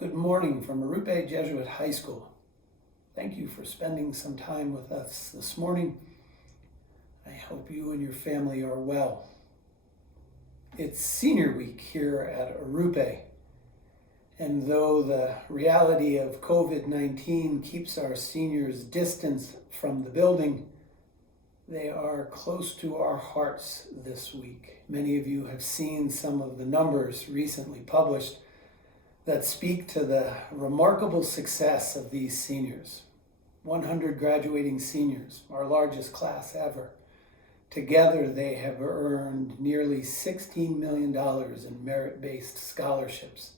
Good morning from Arrupe Jesuit High School. Thank you for spending some time with us this morning. I hope you and your family are well. It's senior week here at Arrupe, and though the reality of COVID-19 keeps our seniors distant from the building, they are close to our hearts this week. Many of you have seen some of the numbers recently published that speak to the remarkable success of these seniors. 100 graduating seniors, our largest class ever. Together, they have earned nearly $16 million in merit-based scholarships.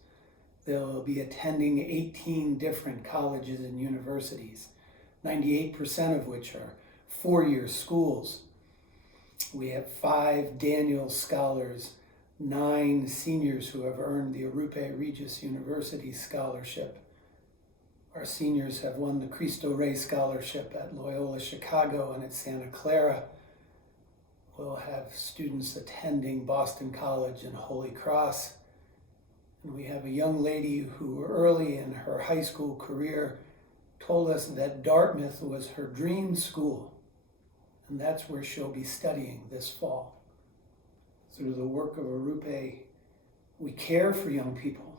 They'll be attending 18 different colleges and universities, 98% of which are four-year schools. We have 5 Daniel Scholars, 9 seniors who have earned the Arrupe Regis University Scholarship. Our seniors have won the Cristo Rey Scholarship at Loyola Chicago and at Santa Clara. We'll have students attending Boston College and Holy Cross. And we have a young lady who early in her high school career told us that Dartmouth was her dream school. And that's where she'll be studying this fall. Through the work of Arrupe, we care for young people.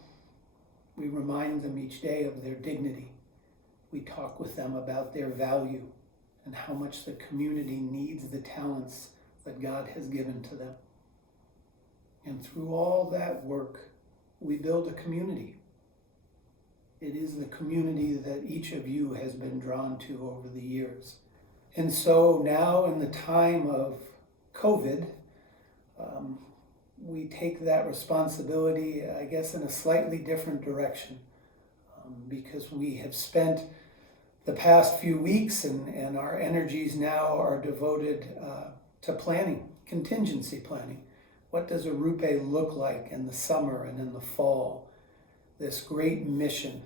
We remind them each day of their dignity. We talk with them about their value and how much the community needs the talents that God has given to them. And through all that work, we build a community. It is the community that each of you has been drawn to over the years. And so now in the time of COVID, we take that responsibility, I guess, in a slightly different direction because we have spent the past few weeks and our energies now are devoted to planning, contingency planning. What does Arrupe look like in the summer and in the fall? This great mission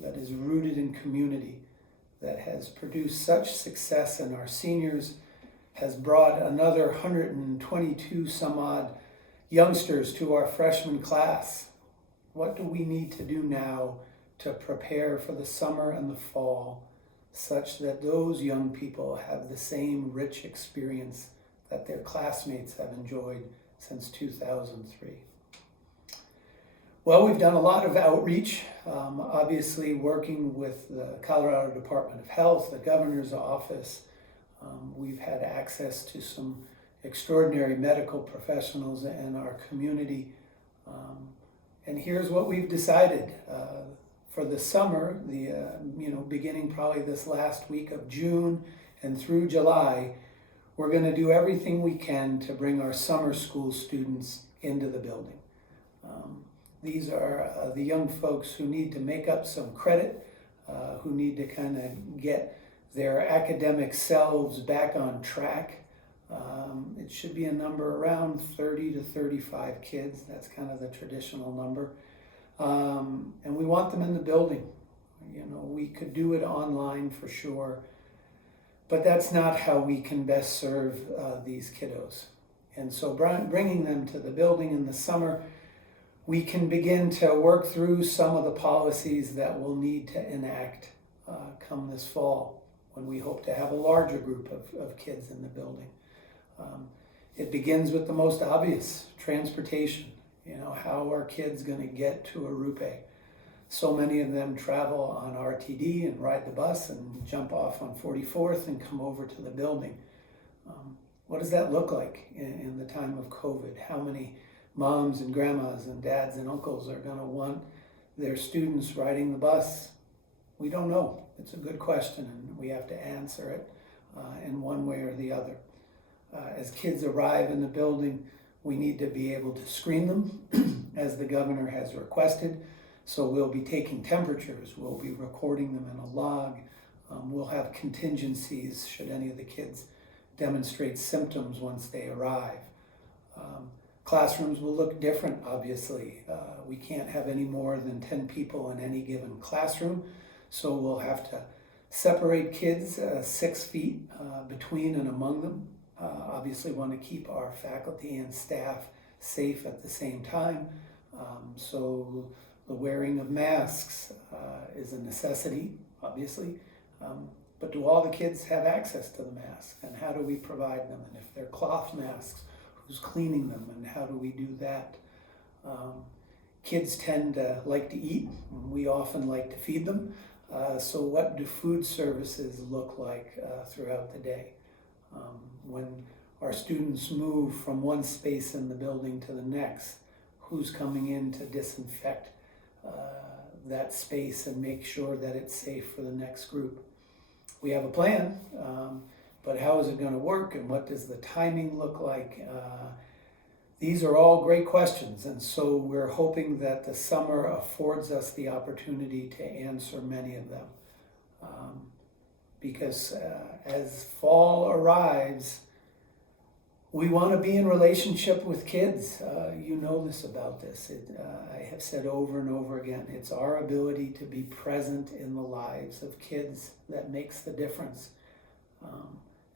that is rooted in community, that has produced such success in our seniors, has brought another 122 some odd youngsters to our freshman class. What do we need to do now to prepare for the summer and the fall such that those young people have the same rich experience that their classmates have enjoyed since 2003? Well, we've done a lot of outreach, obviously working with the Colorado Department of Health, the governor's office. We've had access to some extraordinary medical professionals in our community. And here's what we've decided. For the summer, beginning probably this last week of June and through July, we're going to do everything we can to bring our summer school students into the building. These are the young folks who need to make up some credit, who need to kind of get their academic selves back on track. It should be a number around 30 to 35 kids. That's kind of the traditional number. And we want them in the building. We could do it online for sure, but that's not how we can best serve these kiddos. And so bringing them to the building in the summer, we can begin to work through some of the policies that we'll need to enact come this fall, when we hope to have a larger group of kids in the building. It begins with the most obvious, transportation. How are kids going to get to Arrupe? So many of them travel on RTD and ride the bus and jump off on 44th and come over to the building. What does that look like in the time of COVID? How many moms and grandmas and dads and uncles are going to want their students riding the bus? We don't know. It's a good question, and we have to answer it in one way or the other. As kids arrive in the building, we need to be able to screen them as the governor has requested. So we'll be taking temperatures, we'll be recording them in a log, we'll have contingencies should any of the kids demonstrate symptoms once they arrive. Classrooms will look different, obviously. We can't have any more than 10 people in any given classroom, so we'll have to separate kids 6 feet between and among them. Obviously want to keep our faculty and staff safe at the same time. So The wearing of masks is a necessity, obviously, but do all the kids have access to the mask? And how do we provide them? And if they're cloth masks, who's cleaning them, and how do we do that? Kids tend to like to eat, and we often like to feed them. So what do food services look like throughout the day? When our students move from one space in the building to the next, who's coming in to disinfect that space and make sure that it's safe for the next group? We have a plan, but how is it going to work, and what does the timing look like? These are all great questions, and so we're hoping that the summer affords us the opportunity to answer many of them. Because as fall arrives, we want to be in relationship with kids. You know this about this. I have said over and over again, it's our ability to be present in the lives of kids that makes the difference.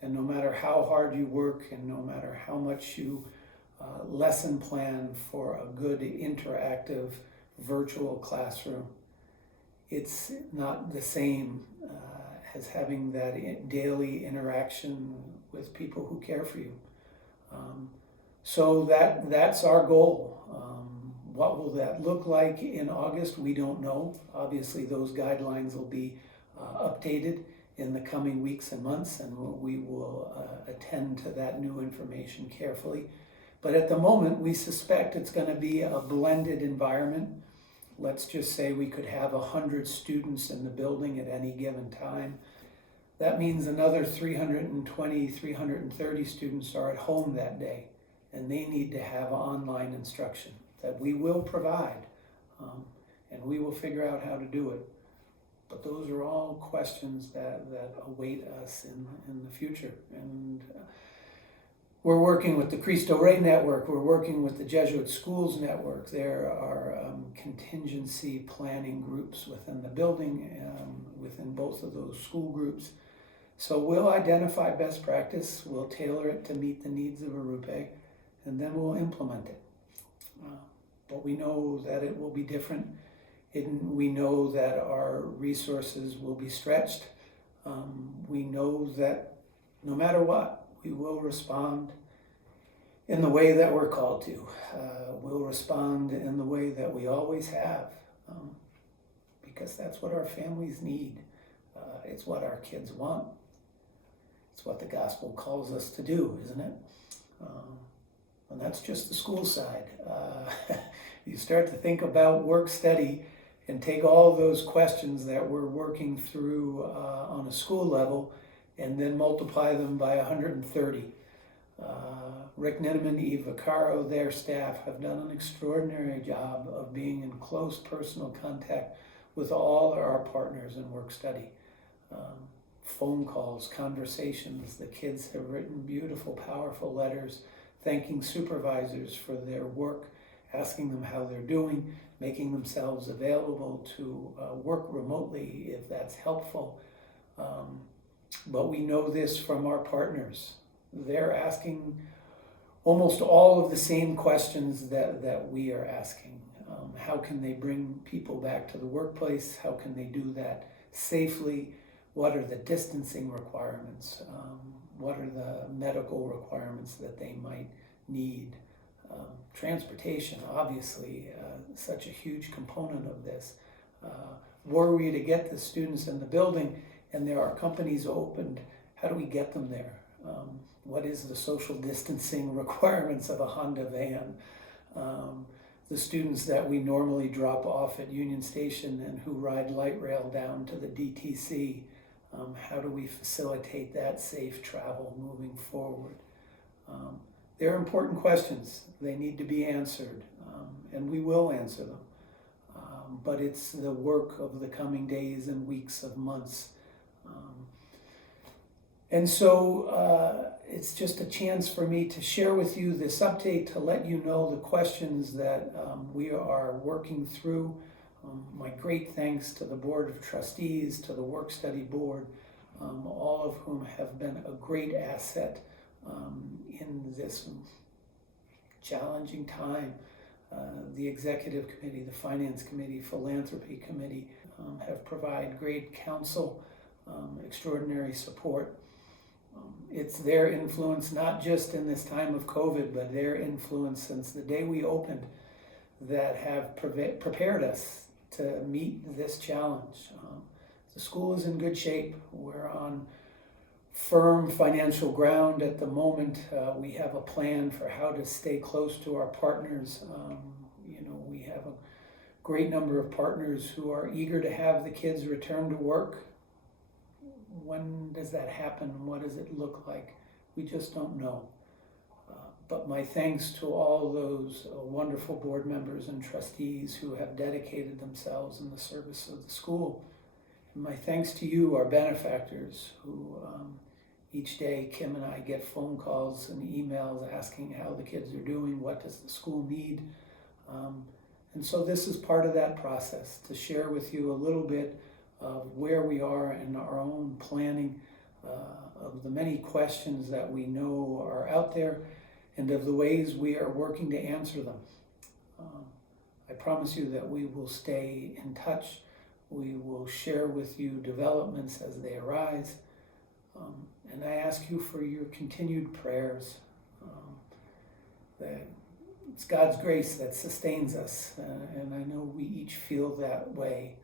And no matter how hard you work, and no matter how much you lesson plan for a good interactive virtual classroom, it's not the same as having that daily interaction with people who care for you. So that's our goal. What will that look like in August? We don't know. Obviously, those guidelines will be updated in the coming weeks and months, and we will attend to that new information carefully. But at the moment, we suspect it's going to be a blended environment. Let's just say we could have 100 students in the building at any given time. That means another 320, 330 students are at home that day, and they need to have online instruction that we will provide, and we will figure out how to do it. But those are all questions that await us in the future. And we're working with the Cristo Rey Network. We're working with the Jesuit Schools Network. There are contingency planning groups within the building, within both of those school groups. So we'll identify best practice, we'll tailor it to meet the needs of Arrupe, and then we'll implement it. But we know that it will be different. We know that our resources will be stretched. We know that no matter what, we will respond in the way that we're called to. We'll respond in the way that we always have, because that's what our families need. It's what our kids want. It's what the gospel calls us to do, isn't it? And that's just the school side. You start to think about work study and take all those questions that we're working through on a school level and then multiply them by 130. Rick Ninneman, Eve Vaccaro, their staff have done an extraordinary job of being in close personal contact with all our partners in work study. Phone calls, conversations. The kids have written beautiful, powerful letters thanking supervisors for their work, asking them how they're doing, making themselves available to work remotely if that's helpful. But we know this from our partners. They're asking almost all of the same questions that we are asking. How can they bring people back to the workplace? How can they do that safely? What are the distancing requirements? What are the medical requirements that they might need? Transportation, obviously, such a huge component of this. Were we to get the students in the building and there are companies opened, how do we get them there? What is the social distancing requirements of a Honda van? The students that we normally drop off at Union Station and who ride light rail down to the DTC, how do we facilitate that safe travel moving forward? They're important questions. They need to be answered, and we will answer them. But it's the work of the coming days and weeks of months. And so it's just a chance for me to share with you this update, to let you know the questions that we are working through. My great thanks to the Board of Trustees, to the Work Study Board, all of whom have been a great asset in this challenging time. The executive committee, the finance committee, philanthropy committee have provided great counsel, extraordinary support. It's their influence, not just in this time of COVID, but their influence since the day we opened that have prepared us to meet this challenge. The school is in good shape. We're on firm financial ground at the moment. We have a plan for how to stay close to our partners. We have a great number of partners who are eager to have the kids return to work. When does that happen? What does it look like? We just don't know. But my thanks to all those wonderful board members and trustees who have dedicated themselves in the service of the school. And my thanks to you, our benefactors, who each day Kim and I get phone calls and emails asking how the kids are doing, what does the school need. And so this is part of that process, to share with you a little bit of where we are in our own planning, of the many questions that we know are out there, and of the ways we are working to answer them. I promise you that we will stay in touch. We will share with you developments as they arise. And I ask you for your continued prayers, that it's God's grace that sustains us. And I know we each feel that way.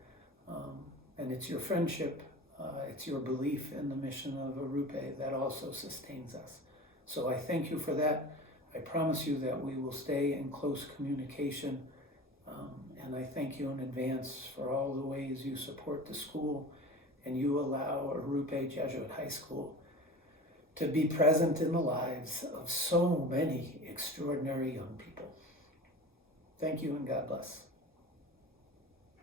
And it's your friendship, it's your belief in the mission of Arrupe that also sustains us. So I thank you for that. I promise you that we will stay in close communication. And I thank you in advance for all the ways you support the school and you allow Arrupe Jesuit High School to be present in the lives of so many extraordinary young people. Thank you and God bless.